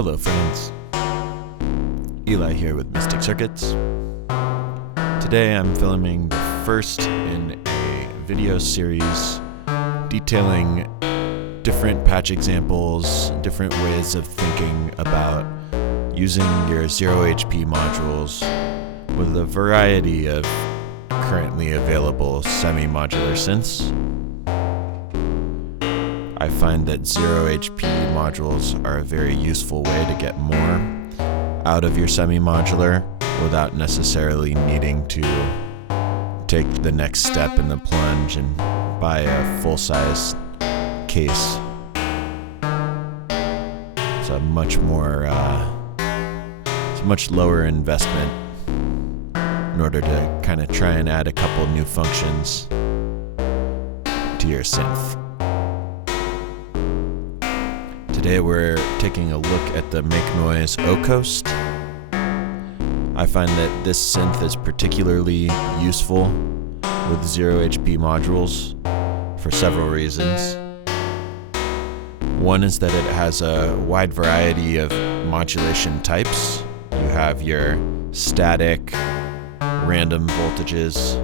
Hello friends, Eli here with Mystic Circuits. Today I'm filming the first in a video series detailing different patch examples, different ways of thinking about using your 0 HP modules with a variety of currently available semi-modular synths. I find that 0 HP modules are a very useful way to get more out of your semi-modular without necessarily needing to take the next step in the plunge and buy a full-size case. It's a much lower investment in order to kind of try and add a couple new functions to your synth. Today we're taking a look at the Make Noise O-Coast. I find that this synth is particularly useful with 0 HP modules for several reasons. One is that it has a wide variety of modulation types. You have your static, random voltages,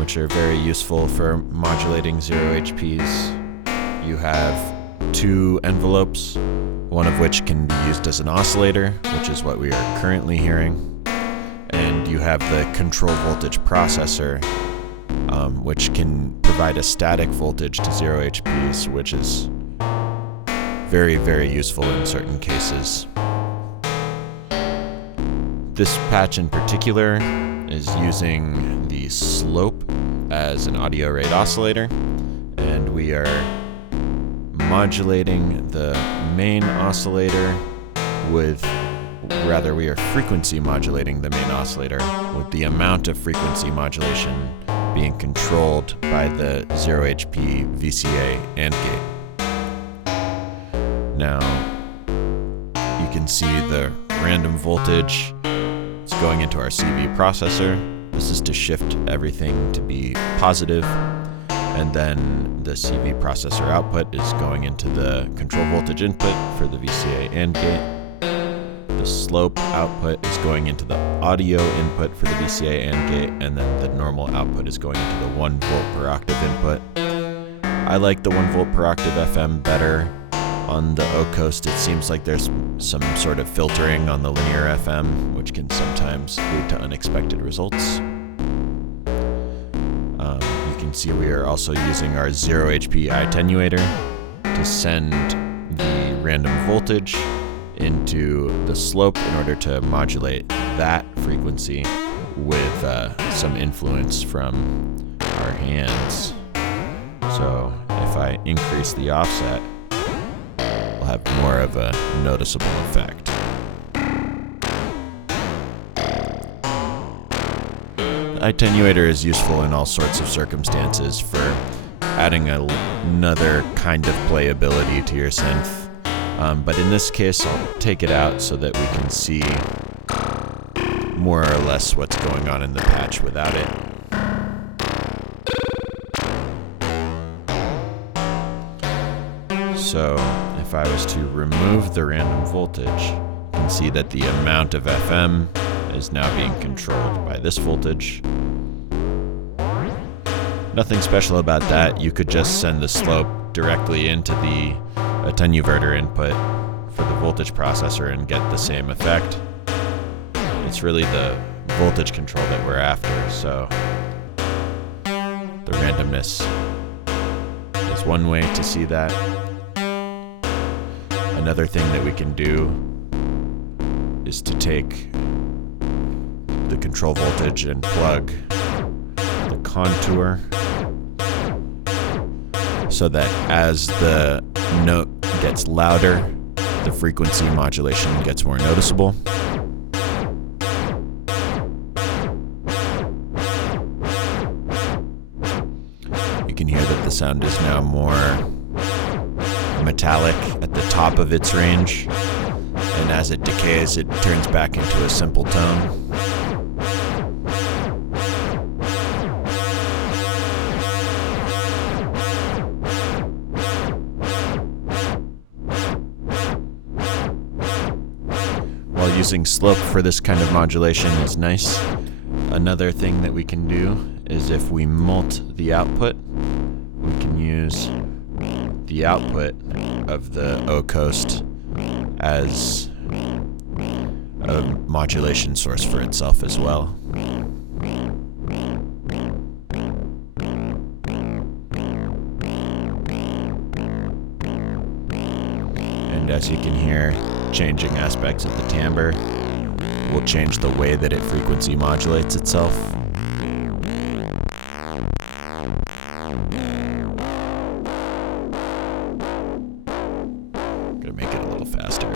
which are very useful for modulating 0 HPs. You have 2 envelopes, one of which can be used as an oscillator, which is what we are currently hearing. And you have the control voltage processor, which can provide a static voltage to 0 HPs, which is very, very useful in certain cases. This patch in particular is using the slope as an audio rate oscillator, and we are modulating the main oscillator we are frequency modulating the main oscillator with the amount of frequency modulation being controlled by the 0 HP VCA AND gate. Now, you can see the random voltage. It's going into our CV processor. This is to shift everything to be positive. And then the CV processor output is going into the control voltage input for the VCA AND gate. The slope output is going into the audio input for the VCA AND gate, and then the normal output is going into the 1 volt per octave input. I like the 1 volt per octave FM better. On the O-Coast, it seems like there's some sort of filtering on the linear FM, which can sometimes lead to unexpected results. You can see we are also using our 0 HP attenuator to send the random voltage into the slope in order to modulate that frequency with some influence from our hands. So if I increase the offset, we'll have more of a noticeable effect. The attenuator is useful in all sorts of circumstances for adding another kind of playability to your synth. But in this case, I'll take it out so that we can see more or less what's going on in the patch without it. So if I was to remove the random voltage, you can see that the amount of FM is now being controlled by this voltage. Nothing special about that. You could just send the slope directly into the attenuverter input for the voltage processor and get the same effect. It's really the voltage control that we're after, so the randomness is one way to see that. Another thing that we can do is to take the control voltage and plug the contour so that as the note gets louder, the frequency modulation gets more noticeable. You can hear that the sound is now more metallic at the top of its range, and as it decays, it turns back into a simple tone. using slope for this kind of modulation is nice. Another thing that we can do is if we mult the output, we can use the output of the O-coast as a modulation source for itself as well. And as you can hear, changing aspects of the timbre will change the way that it frequency modulates itself. I'm gonna make it a little faster.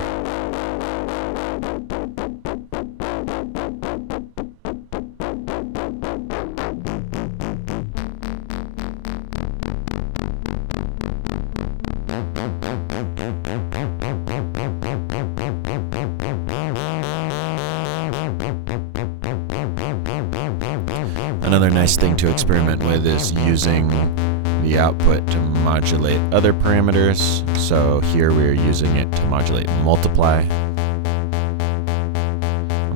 Another nice thing to experiment with is using the output to modulate other parameters. So here we're using it to modulate multiply. I'm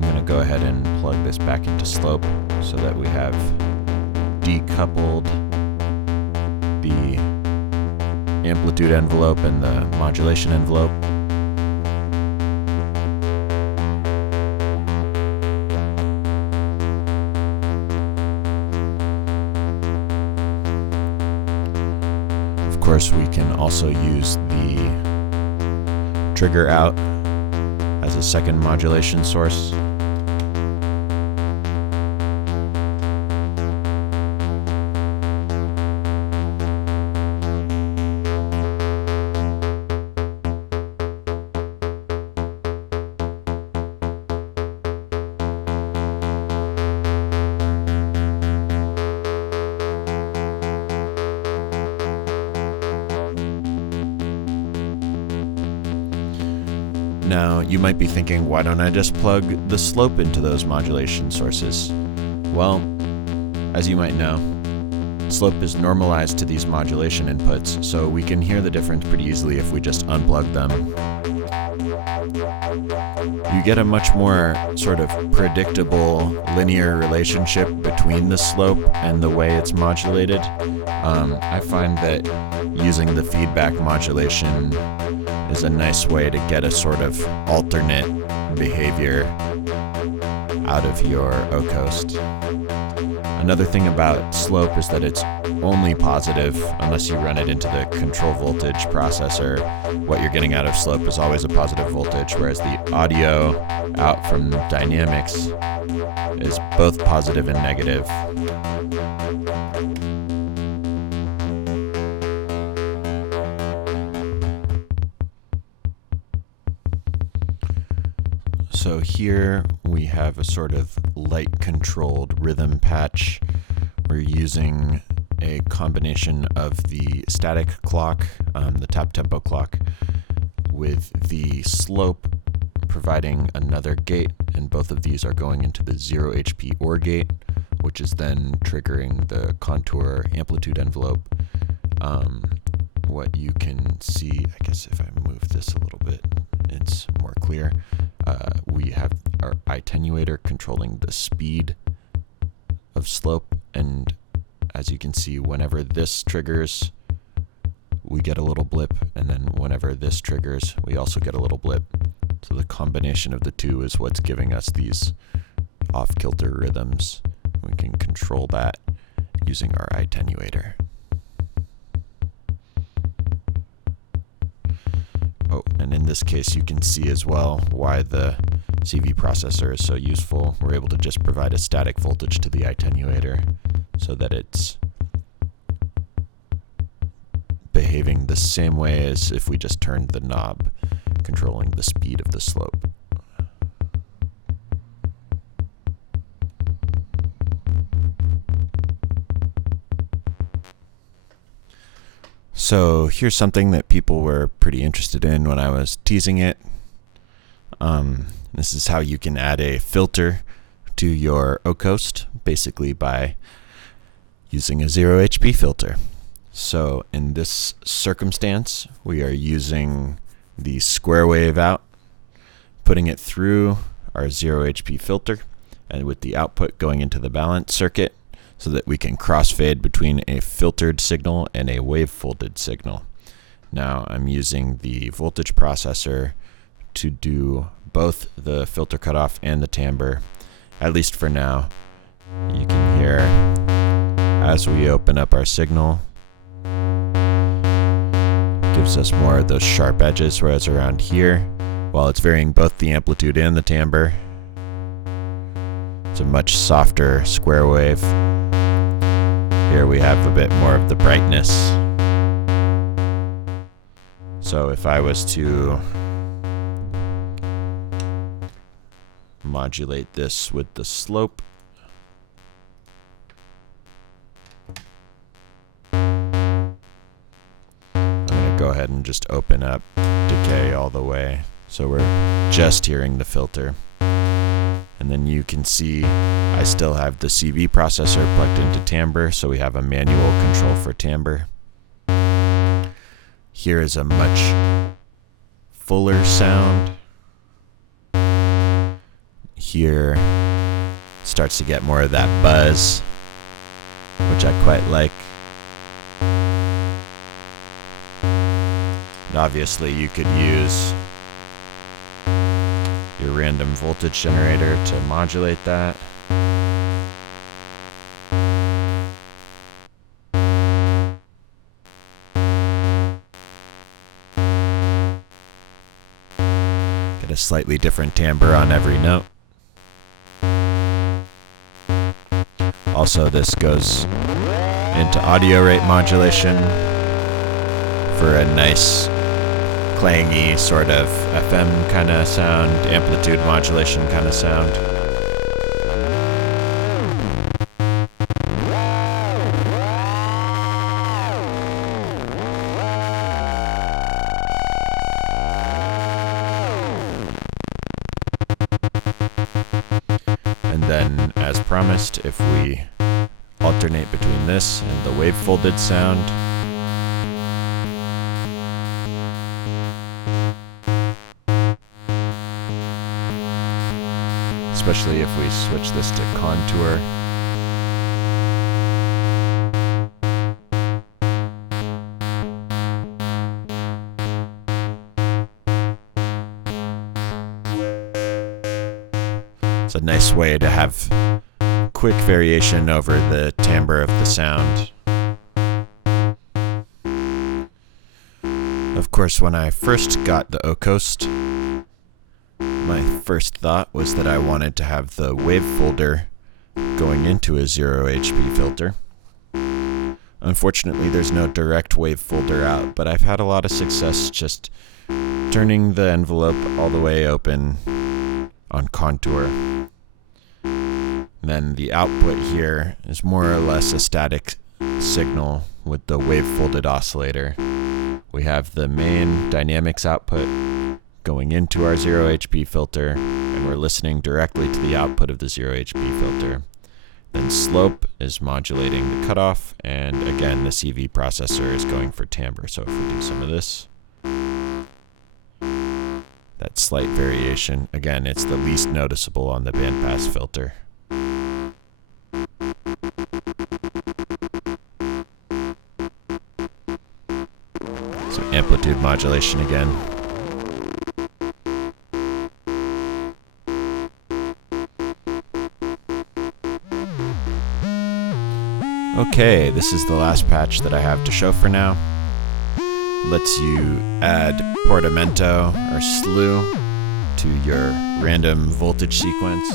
going to go ahead and plug this back into slope so that we have decoupled the amplitude envelope and the modulation envelope. Of course, we can also use the trigger out as a second modulation source. Now, you might be thinking, why don't I just plug the slope into those modulation sources? Well, as you might know, slope is normalized to these modulation inputs, so we can hear the difference pretty easily if we just unplug them. You get a much more sort of predictable linear relationship between the slope and the way it's modulated. I find that using the feedback modulation is a nice way to get a sort of alternate behavior out of your O-coast. Another thing about slope is that it's only positive unless you run it into the control voltage processor. What you're getting out of slope is always a positive voltage, whereas the audio out from dynamics is both positive and negative. So here we have a sort of light-controlled rhythm patch. We're using a combination of the static clock, the tap tempo clock, with the slope providing another gate, and both of these are going into the 0 HP OR gate, which is then triggering the contour amplitude envelope. What you can see, I guess if I move this a little bit, it's more clear. We have our attenuator controlling the speed of slope, and as you can see, whenever this triggers, we get a little blip, and then whenever this triggers, we also get a little blip. So the combination of the two is what's giving us these off-kilter rhythms. We can control that using our attenuator. Oh, and in this case, you can see as well why the CV processor is so useful. We're able to just provide a static voltage to the attenuator so that it's behaving the same way as if we just turned the knob, controlling the speed of the slope. So here's something that people were pretty interested in when I was teasing it. This is how you can add a filter to your O-coast, basically by using a 0 HP filter. So in this circumstance, we are using the square wave out, putting it through our 0 HP filter, and with the output going into the balance circuit so that we can crossfade between a filtered signal and a wave-folded signal. Now I'm using the voltage processor to do both the filter cutoff and the timbre, at least for now. You can hear as we open up our signal, gives us more of those sharp edges, whereas around here, while it's varying both the amplitude and the timbre, it's a much softer square wave. Here we have a bit more of the brightness. So if I was to modulate this with the slope, I'm going to go ahead and just open up decay all the way, so we're just hearing the filter. And then you can see I still have the CV processor plugged into timbre, so we have a manual control for timbre. Here is a much fuller sound. Here starts to get more of that buzz, which I quite like. And obviously you could use your random voltage generator to modulate that. Get a slightly different timbre on every note. Also, this goes into audio rate modulation for a nice clangy sort of FM kind of sound, amplitude modulation kind of sound. And then, as promised, if we alternate between this and the wave-folded sound, especially if we switch this to contour. It's a nice way to have quick variation over the timbre of the sound. Of course, when I first got the O-Coast, my first thought was that I wanted to have the wave folder going into a 0 HP filter. Unfortunately, there's no direct wave folder out, but I've had a lot of success just turning the envelope all the way open on contour. And then the output here is more or less a static signal with the wave-folded oscillator. We have the main dynamics output going into our 0 HP filter, and we're listening directly to the output of the 0 HP filter. Then slope is modulating the cutoff, and again, the CV processor is going for timbre. So if we do some of this, that slight variation, again, it's the least noticeable on the bandpass filter. So amplitude modulation again. Okay, this is the last patch that I have to show for now. Lets you add portamento or slew to your random voltage sequence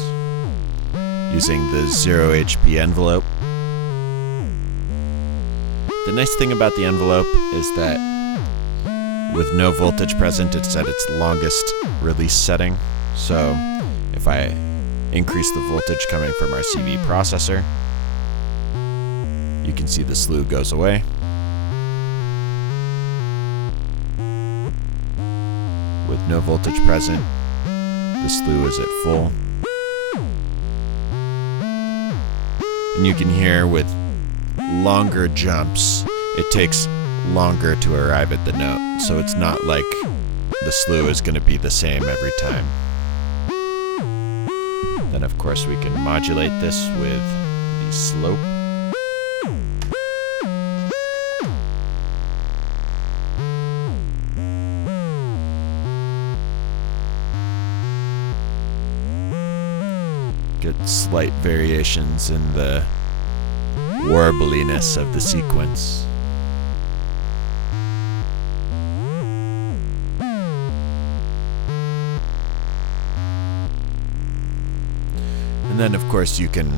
using the 0 HP envelope. The nice thing about the envelope is that with no voltage present, it's at its longest release setting. So if I increase the voltage coming from our CV processor, you can see the slew goes away. With no voltage present, the slew is at full. And you can hear with longer jumps, it takes longer to arrive at the note. So it's not like the slew is going to be the same every time. then of course we can modulate this with the slope. Get slight variations in the warbliness of the sequence. And then of course you can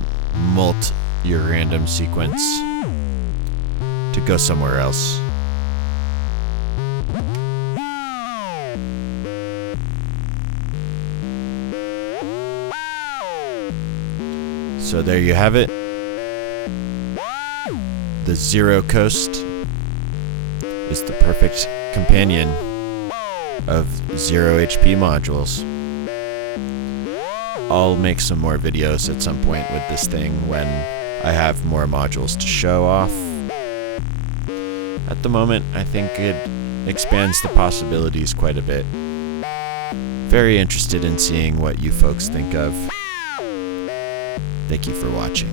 mult your random sequence to go somewhere else. So there you have it. The Zero Coast is the perfect companion of 0 HP modules. I'll make some more videos at some point with this thing when I have more modules to show off. At the moment, I think it expands the possibilities quite a bit. Very interested in seeing what you folks think of. Thank you for watching.